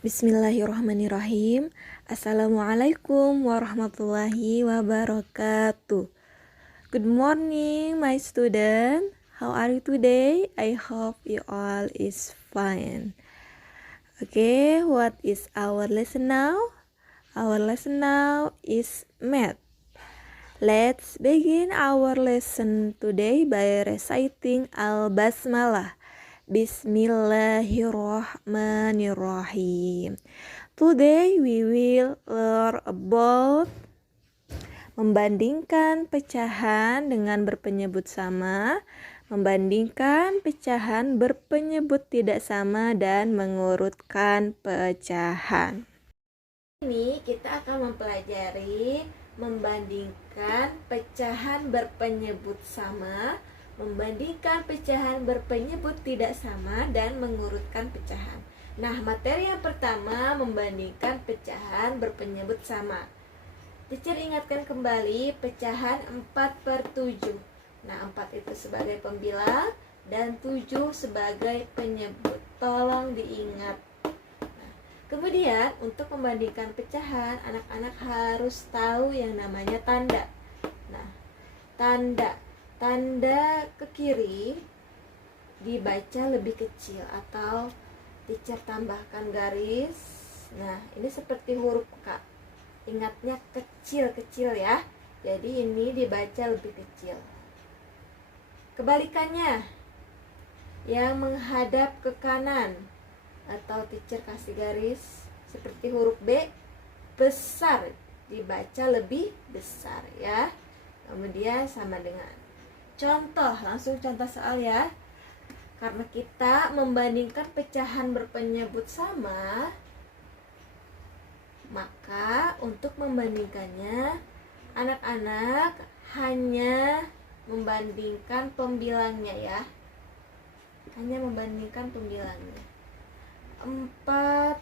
Bismillahirrahmanirrahim. Assalamualaikum warahmatullahi wabarakatuh. Good morning, my student. How are you today? I hope you all is fine. Okay, what is our lesson now? Our lesson now is math. Let's begin our lesson today by reciting Al-Basmalah. Bismillahirrahmanirrahim. Today we will learn about membandingkan pecahan dengan berpenyebut sama, membandingkan pecahan berpenyebut tidak sama, dan mengurutkan pecahan. Ini kita akan mempelajari membandingkan pecahan berpenyebut sama, membandingkan pecahan berpenyebut tidak sama, dan mengurutkan pecahan. Nah, materi yang pertama membandingkan pecahan berpenyebut sama. Teacher ingatkan kembali pecahan 4/7. Nah, 4 itu sebagai pembilang dan 7 sebagai penyebut. Tolong diingat. Nah, kemudian untuk membandingkan pecahan, anak-anak harus tahu yang namanya tanda. Nah, tanda ke kiri dibaca lebih kecil atau teacher tambahkan garis. Nah, ini seperti huruf K. Ingatnya kecil-kecil ya. Jadi ini dibaca lebih kecil. Kebalikannya, yang menghadap ke kanan atau teacher kasih garis seperti huruf B, besar, dibaca lebih besar ya. Kemudian sama dengan contoh, langsung contoh soal ya. Karena kita membandingkan pecahan berpenyebut sama, maka untuk membandingkannya anak-anak hanya membandingkan pembilangnya ya. Hanya membandingkan pembilangnya. 4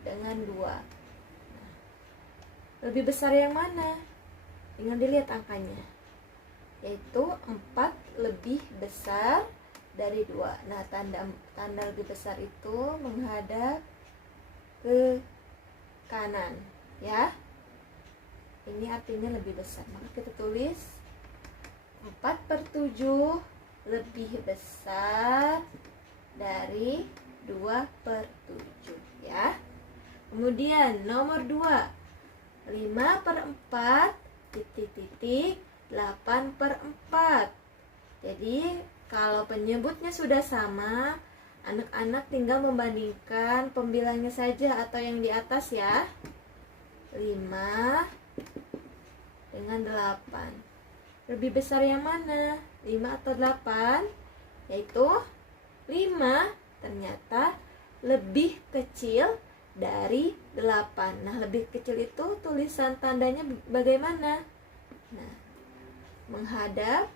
dengan 2. Nah, lebih besar yang mana? Tinggal dilihat angkanya. Yaitu 4 lebih besar dari 2. Nah, tanda lebih besar itu menghadap ke kanan ya. Ini artinya lebih besar. Maka kita tulis 4/7 lebih besar dari 2/7 ya. Kemudian nomor 2, 5/4 titik-titik 8/4. Jadi kalau penyebutnya sudah sama, anak-anak tinggal membandingkan pembilangnya saja atau yang di atas ya. 5 dengan 8. Lebih besar yang mana? 5 atau 8? Yaitu 5 ternyata lebih kecil dari 8. Nah, lebih kecil itu tulisan tandanya bagaimana? Nah, menghadap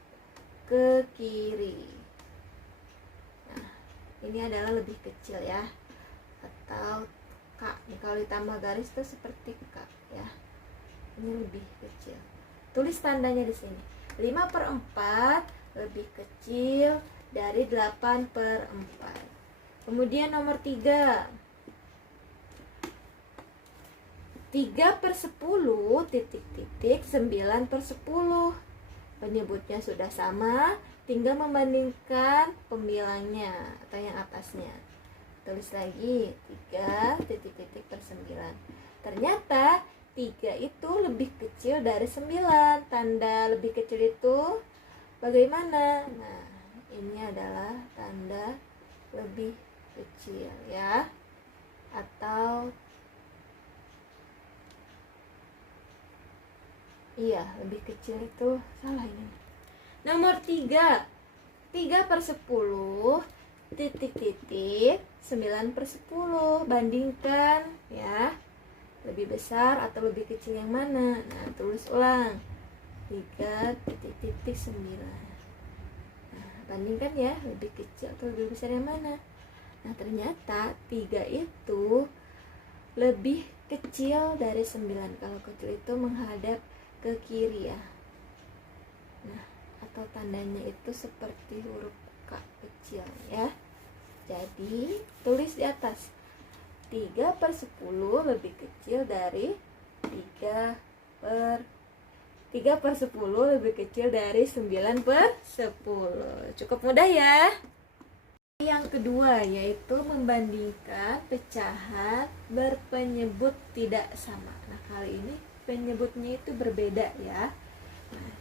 ke kiri. Nah, ini adalah lebih kecil ya. Atau K. Kalau ditambah garis itu seperti K ya. Ini lebih kecil. Tulis tandanya di sini. 5/4 lebih kecil dari 8/4. Kemudian nomor 3. 3/10 titik-titik 9/10. Penyebutnya sudah sama, tinggal membandingkan pembilangnya atau yang atasnya. Tulis lagi 3 titik-titik per 9. Ternyata 3 itu lebih kecil dari 9. Tanda lebih kecil itu bagaimana? Nah, ini adalah tanda lebih kecil ya. Atau iya, lebih kecil itu salah ini. Nomor 3. 3/10 titik-titik 9/10. Bandingkan ya. Lebih besar atau lebih kecil yang mana? Nah, tulis ulang. 3 titik-titik 9. Nah, bandingkan ya, lebih kecil atau lebih besar yang mana? Nah, ternyata 3 itu lebih kecil dari 9. Kalau kecil itu menghadap ke kiri ya. Nah, atau tandanya itu seperti huruf K kecil ya. Jadi tulis di atas 3/10 lebih kecil dari 3/10 lebih kecil dari 9/10. Cukup mudah ya. Yang kedua yaitu membandingkan pecahan berpenyebut tidak sama. Nah, kali ini penyebutnya itu berbeda ya. Nah,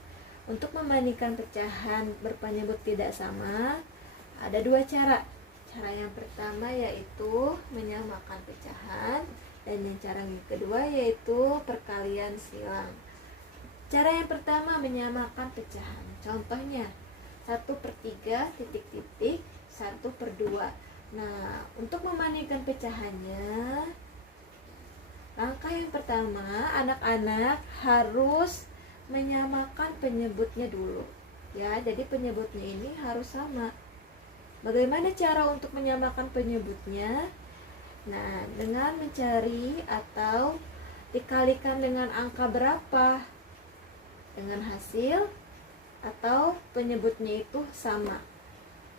untuk membandingkan pecahan berpenyebut tidak sama, ada dua cara. Cara yang pertama yaitu menyamakan pecahan, dan yang cara yang kedua yaitu perkalian silang. Cara yang pertama menyamakan pecahan. Contohnya 1/3 titik-titik 1/2. Nah, untuk membandingkan pecahannya, langkah yang pertama anak-anak harus menyamakan penyebutnya dulu. Ya, jadi penyebutnya ini harus sama. Bagaimana cara untuk menyamakan penyebutnya? Nah, dengan mencari atau dikalikan dengan angka berapa dengan hasil atau penyebutnya itu sama.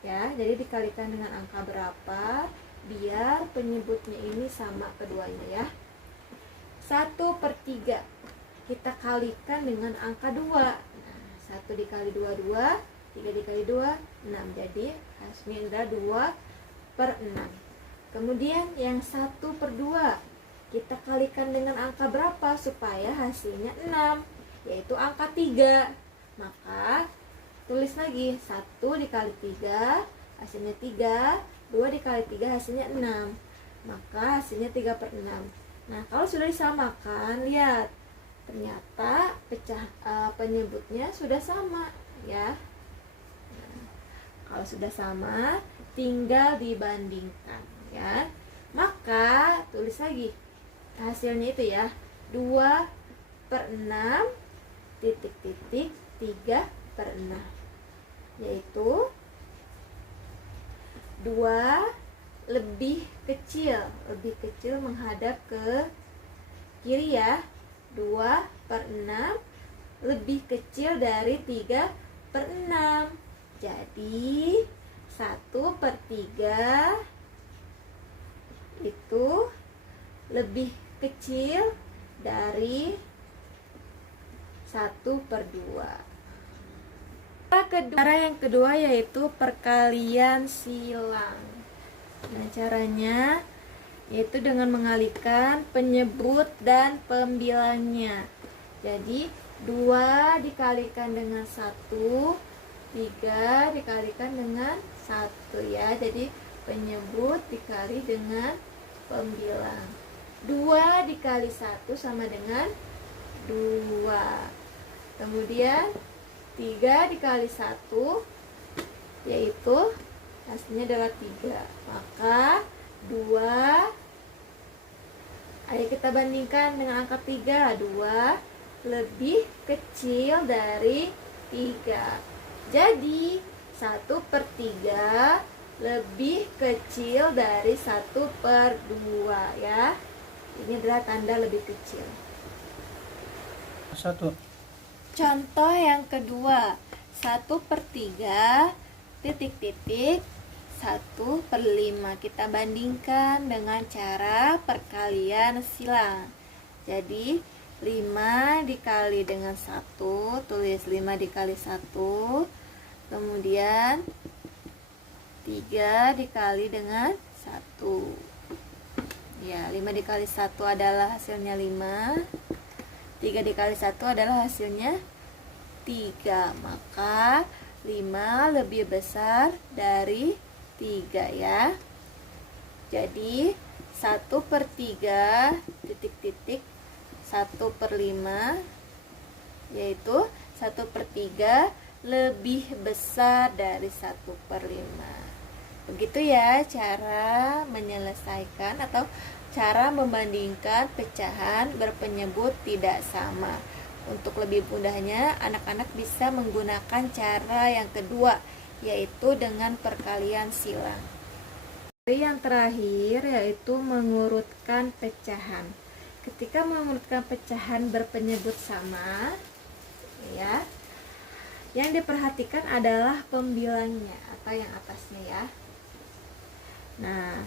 Ya, jadi dikalikan dengan angka berapa biar penyebutnya ini sama keduanya ya. 1/3 kita kalikan dengan angka 2. Nah, 1 dikali 2 2, 3 dikali 2 6. Jadi hasilnya adalah 2/6. Kemudian yang 1/2 kita kalikan dengan angka berapa supaya hasilnya 6, yaitu angka 3. Maka tulis lagi 1 dikali 3 hasilnya 3, 2 dikali 3 hasilnya 6. Maka hasilnya 3/6. Nah, kalau sudah disamakan, lihat ternyata penyebutnya sudah sama ya. Nah, kalau sudah sama tinggal dibandingkan ya. Maka tulis lagi hasilnya itu ya, 2/6 titik-titik 3/6, yaitu 2 lebih kecil menghadap ke kiri ya. 2/6 lebih kecil dari 3/6. Jadi 1/3 itu lebih kecil dari 1/2. Cara yang kedua yaitu perkalian silang. Nah, caranya yaitu dengan mengalihkan penyebut dan pembilangnya. Jadi 2 dikalikan dengan 1, 3 dikalikan dengan 1 ya. Jadi penyebut dikali dengan pembilang. 2 dikali 1 sama dengan 2. Kemudian 3 dikali 1 yaitu hasilnya adalah 3. Maka 2, ayo kita bandingkan dengan angka 3. 2 lebih kecil dari 3. Jadi 1/3 lebih kecil dari 1/2 ya. Ini adalah tanda lebih kecil. 1. Contoh yang kedua, 1/3 titik-titik 1/5. Kita bandingkan dengan cara perkalian silang. Jadi 5 dikali dengan 1, tulis 5 dikali 1. Kemudian 3 dikali dengan 1. Ya, 5 dikali 1 adalah hasilnya 5. 3 dikali 1 adalah hasilnya 3. Maka 5 lebih besar dari 3 ya. Jadi 1/3 titik-titik 1/5 yaitu 1/3 lebih besar dari 1/5. Begitu ya cara menyelesaikan atau cara membandingkan pecahan berpenyebut tidak sama. Untuk lebih mudahnya, anak-anak bisa menggunakan cara yang kedua, yaitu dengan perkalian silang. Yang terakhir yaitu mengurutkan pecahan. Ketika mengurutkan pecahan berpenyebut sama, ya, yang diperhatikan adalah pembilangnya atau yang atasnya ya. Nah,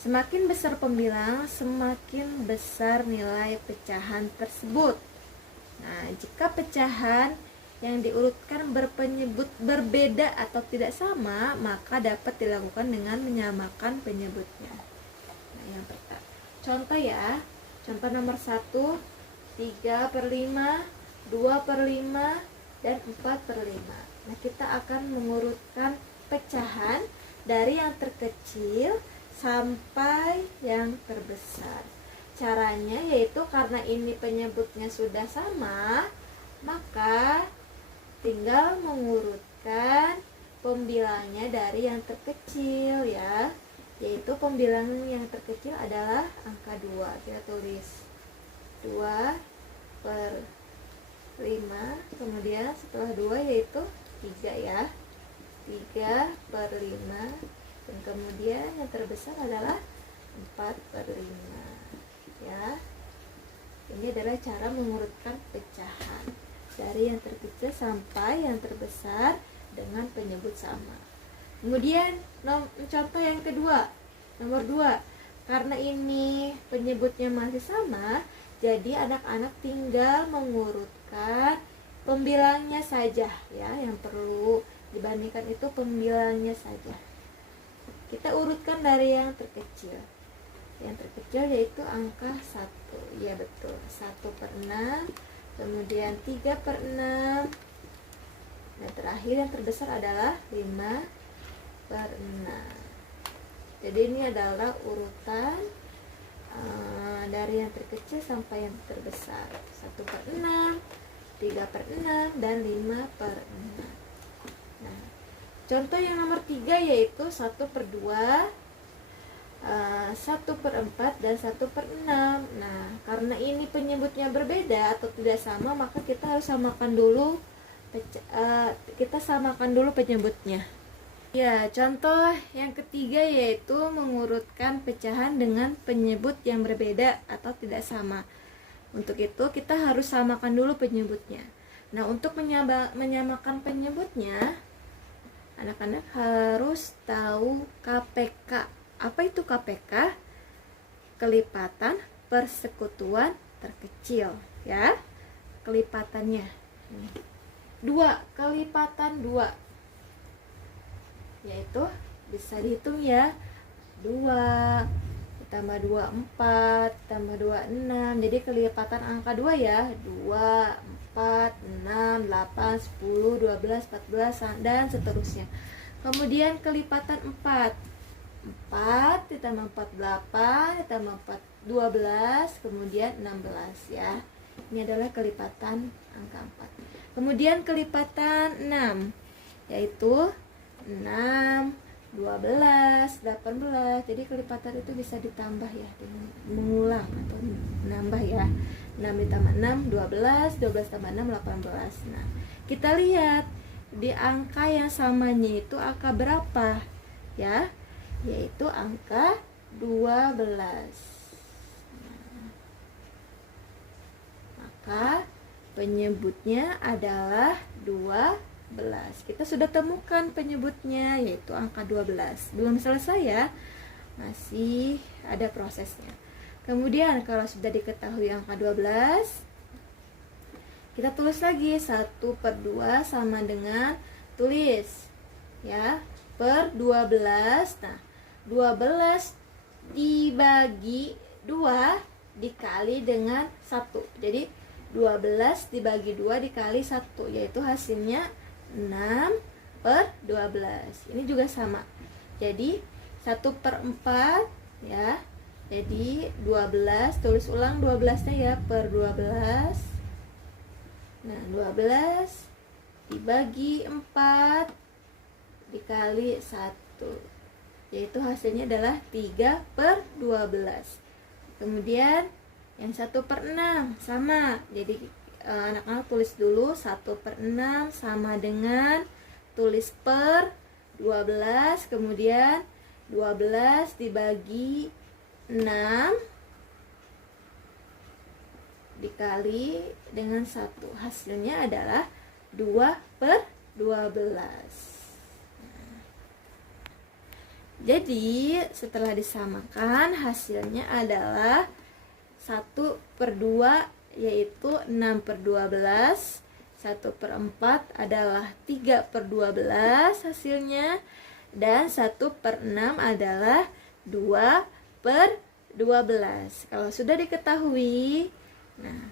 Semakin besar pembilang, semakin besar nilai pecahan tersebut. Nah, jika pecahan yang diurutkan berpenyebut berbeda atau tidak sama, maka dapat dilakukan dengan menyamakan penyebutnya. Nah, yang pertama, contoh ya. Contoh nomor 1, 3/5, 2/5, dan 4/5. Nah, kita akan mengurutkan pecahan dari yang terkecil sampai yang terbesar. Caranya yaitu karena ini penyebutnya sudah sama, maka tinggal mengurutkan pembilangnya dari yang terkecil ya. Yaitu pembilang yang terkecil adalah angka 2. Kita tulis 2/5, kemudian setelah 2 yaitu 3 ya. 3/5, dan kemudian yang terbesar adalah 4/5 ya. Ini adalah cara mengurutkan pecahan dari yang terkecil sampai yang terbesar dengan penyebut sama. Kemudian contoh yang kedua, nomor 2. Karena ini penyebutnya masih sama, jadi anak-anak tinggal mengurutkan pembilangnya saja ya. Yang perlu dibandingkan itu pembilangnya saja. Kita urutkan dari yang terkecil. Yang terkecil yaitu angka 1. Ya betul, 1/6, kemudian 3/6, dan terakhir yang terbesar adalah 5/6. Jadi ini adalah urutan dari yang terkecil sampai yang terbesar. 1/6, 3/6, dan 5/6. Nah, contoh yang nomor 3 yaitu 1/2, 1/4, dan 1/6. Nah, karena ini penyebutnya berbeda atau tidak sama, maka kita harus samakan dulu penyebutnya. Ya, contoh yang ketiga yaitu mengurutkan pecahan dengan penyebut yang berbeda atau tidak sama. Untuk itu kita harus samakan dulu penyebutnya. Nah, untuk menyamakan penyebutnya, anak-anak harus tahu KPK. Apa itu KPK? Kelipatan persekutuan terkecil ya. Kelipatannya 2, kelipatan 2, yaitu bisa dihitung ya. 2 ditambah 2 4, tambah 2 6. Jadi kelipatan angka 2 ya. 2, 4, 6, 8, 10, 12, 14, dan seterusnya. Kemudian kelipatan 4 ditambah 4 8, ditambah 4 12, kemudian 16 ya. Ini adalah kelipatan angka 4. Kemudian kelipatan 6 yaitu 6, 12, 18. Jadi kelipatan itu bisa ditambah ya, dengan mengulang atau menambah ya. 6 ditambah 6 12, 12 tambah 6 18. Nah, kita lihat di angka yang samanya itu angka berapa ya, yaitu angka 12. Maka penyebutnya adalah 12. Kita sudah temukan penyebutnya yaitu angka 12. Belum selesai ya, masih ada prosesnya. Kemudian kalau sudah diketahui angka 12, kita tulis lagi 1/2 sama dengan tulis ya per 12. Nah, 12 dibagi 2 dikali dengan 1. Jadi 12 dibagi 2 dikali 1, yaitu hasilnya 6/12. Ini juga sama. Jadi 1/4 ya. Jadi 12, tulis ulang 12-nya ya, per 12. Nah, 12 dibagi 4 dikali 1, yaitu hasilnya adalah 3/12. Kemudian yang 1/6 sama. Jadi anak-anak tulis dulu 1/6 sama dengan tulis per 12, kemudian 12 dibagi 6 dikali dengan 1, hasilnya adalah 2/12. Jadi setelah disamakan hasilnya adalah 1/2, yaitu 6/12. 1/4 adalah 3/12 hasilnya. Dan 1/6 adalah 2/12. Kalau sudah diketahui, nah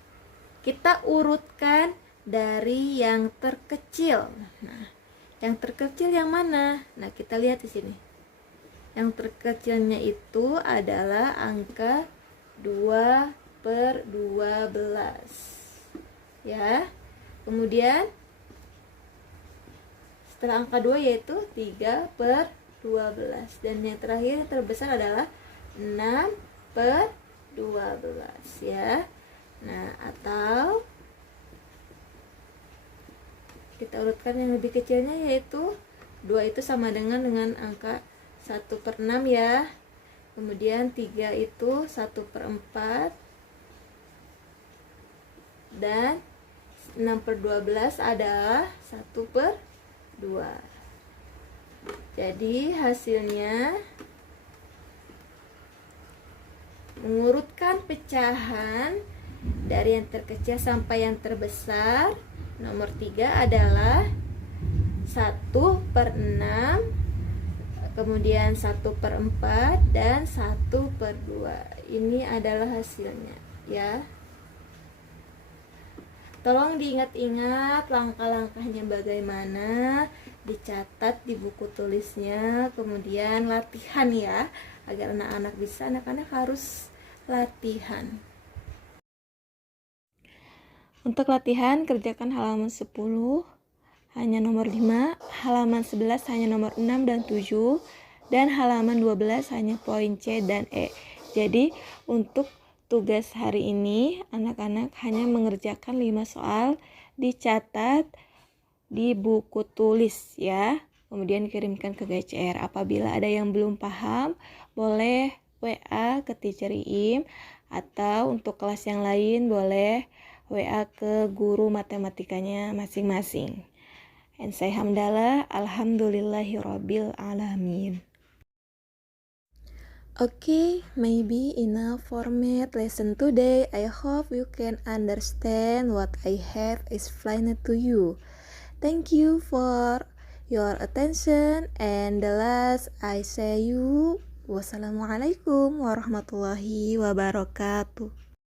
kita urutkan dari yang terkecil. Nah, yang terkecil yang mana? Nah, kita lihat di sini. Yang terkecilnya itu adalah angka 2/12. Ya. Kemudian setelah angka 2 yaitu 3/12. Dan yang terakhir yang terbesar adalah 6/12 ya. Nah, atau kita urutkan yang lebih kecilnya, yaitu 2 itu sama dengan angka 1/6 ya. Kemudian 3 itu 1/4. Dan 6/12 adalah 1/2. Jadi hasilnya mengurutkan pecahan dari yang terkecil sampai yang terbesar. Nomor 3 adalah 1/6, kemudian 1/4 dan 1/2. Ini adalah hasilnya ya. Tolong diingat-ingat langkah-langkahnya bagaimana, dicatat di buku tulisnya, kemudian latihan ya, agar anak-anak bisa. Anak-anak harus latihan. Untuk latihan, kerjakan halaman 10 hanya nomor 5, halaman 11 hanya nomor 6 dan 7, dan halaman 12 hanya poin C dan E. Jadi untuk tugas hari ini, anak-anak hanya mengerjakan 5 soal, dicatat di buku tulis ya. Kemudian kirimkan ke GCR. Apabila ada yang belum paham, boleh WA ke Teacher Iim, atau untuk kelas yang lain boleh WA ke guru matematikanya masing-masing. And say hamdalah, alhamdulillahirabbil alamin. Okay, maybe enough format lesson today. I hope you can understand what I have explained to you. Thank you for your attention, and the last I say you wassalamualaikum warahmatullahi wabarakatuh.